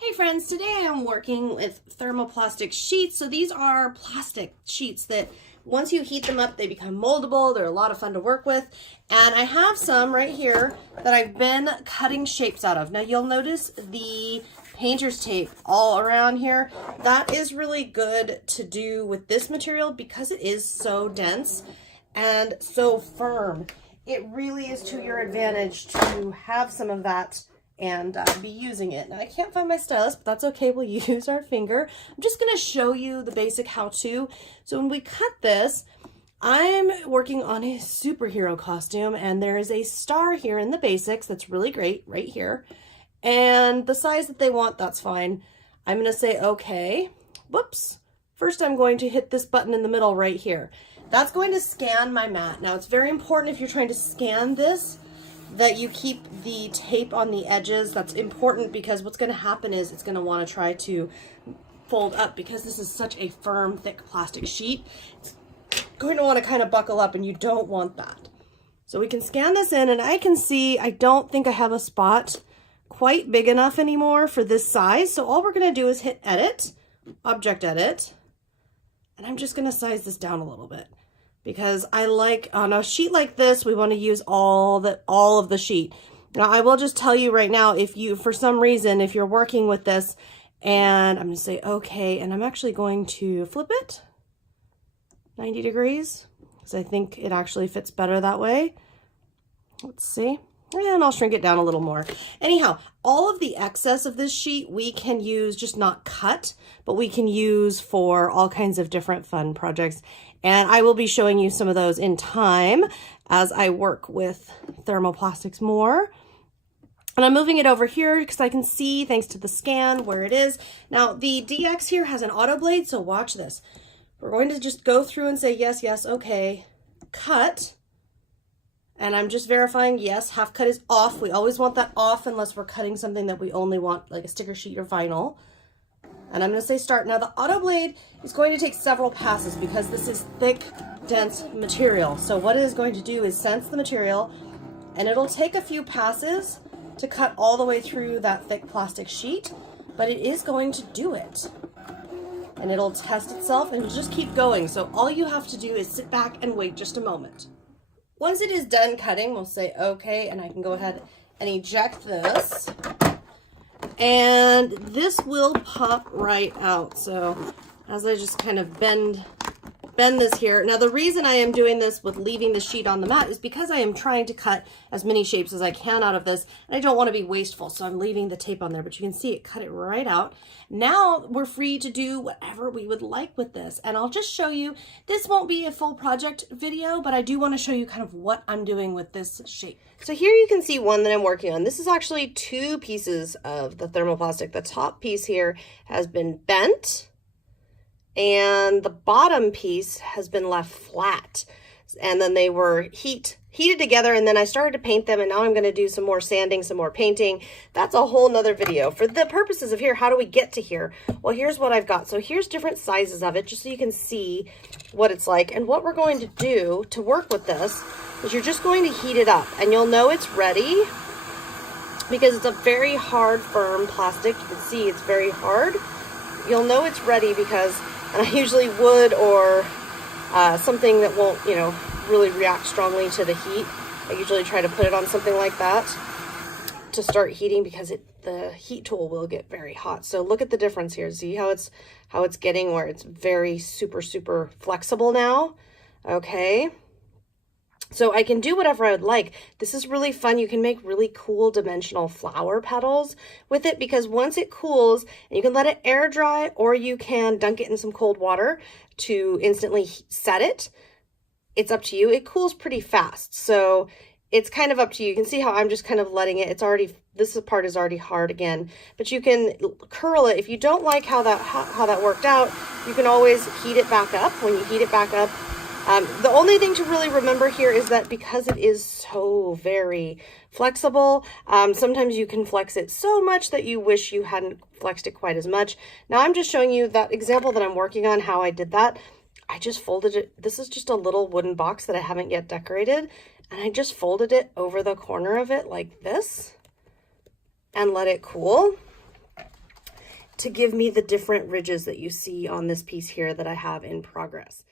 Hey friends, today I am working with thermoplastic sheets. So these are plastic sheets that once you heat them up, they become moldable. They're a lot of fun to work with. And I have some right here that I've been cutting shapes out of. Now you'll notice the painter's tape all around here. That is really good to do with this material because it is so dense and so firm. It really is to your advantage to have some of that and be using it. Now I can't find my stylus, but that's okay. We'll use our finger. I'm just going to show you the basic how-to. So when we cut this, I'm working on a superhero costume, and there is a star here in the basics that's really great right here. And the size that they want, that's fine. I'm going to say okay. Whoops. First I'm going to hit this button in the middle right here. That's going to scan my mat. Now it's very important if you're trying to scan this that you keep the tape on the edges. That's important because what's going to happen is it's going to want to try to fold up because this is such a firm, thick plastic sheet. It's going to want to kind of buckle up, and you don't want that. So we can scan this in, and I can see I don't think I have a spot quite big enough anymore for this size. So all we're going to do is hit edit, object edit, and I'm just going to size this down a little bit. Because I like, on a sheet like this, we want to use all of the sheet. Now, I will just tell you right now, if you, for some reason, if you're working with this, and I'm going to say, okay, and I'm actually going to flip it 90 degrees, because I think it actually fits better that way. Let's see. And I'll shrink it down a little more. Anyhow, all of the excess of this sheet we can use, just not cut, but we can use for all kinds of different fun projects. And I will be showing you some of those in time as I work with thermoplastics more. And I'm moving it over here because I can see, thanks to the scan, where it is. Now, the DX here has an auto blade, so watch this. We're going to just go through and say, yes, yes, okay, cut. And I'm just verifying, yes, half cut is off. We always want that off unless we're cutting something that we only want, like a sticker sheet or vinyl. And I'm going to say start. Now the auto blade is going to take several passes because this is thick, dense material. So what it is going to do is sense the material, and it'll take a few passes to cut all the way through that thick plastic sheet, but it is going to do it. And it'll test itself, and it'll just keep going. So all you have to do is sit back and wait just a moment. Once it is done cutting, we'll say okay, and I can go ahead and eject this. And this will pop right out. So as I just kind of bend this here. Now the reason I am doing this with leaving the sheet on the mat is because I am trying to cut as many shapes as I can out of this, and I don't want to be wasteful, so I'm leaving the tape on there, but you can see it cut it right out. Now we're free to do whatever we would like with this, and I'll just show you, this won't be a full project video, but I do want to show you kind of what I'm doing with this shape. So here you can see one that I'm working on. This is actually two pieces of the thermoplastic. The top piece here has been bent, and the bottom piece has been left flat. And then they were heated together, and then I started to paint them, and now I'm going to do some more sanding, some more painting. That's a whole nother video. For the purposes of here, how do we get to here? Well, here's what I've got. So here's different sizes of it, just so you can see what it's like. And what we're going to do to work with this is you're just going to heat it up, and you'll know it's ready because it's a very hard, firm plastic. You can see it's very hard. You'll know it's ready because, and I usually wood or something that won't, you know, really react strongly to the heat. I usually try to put it on something like that to start heating because the heat tool will get very hot. So look at the difference here. See how it's getting where it's very super flexible now. Okay. So I can do whatever I would like. This is really fun. You can make really cool dimensional flower petals with it because once it cools, and you can let it air dry, or you can dunk it in some cold water to instantly set it. It's up to you. It cools pretty fast. So it's kind of up to you. You can see how I'm just kind of letting it. It's already, this part is already hard again, but you can curl it. If you don't like how that worked out, you can always heat it back up. When you heat it back up, the only thing to really remember here is that because it is so very flexible, sometimes you can flex it so much that you wish you hadn't flexed it quite as much. Now I'm just showing you that example that I'm working on, how I did that. I just folded it. This is just a little wooden box that I haven't yet decorated, and I just folded it over the corner of it like this and let it cool. to give me the different ridges that you see on this piece here that I have in progress.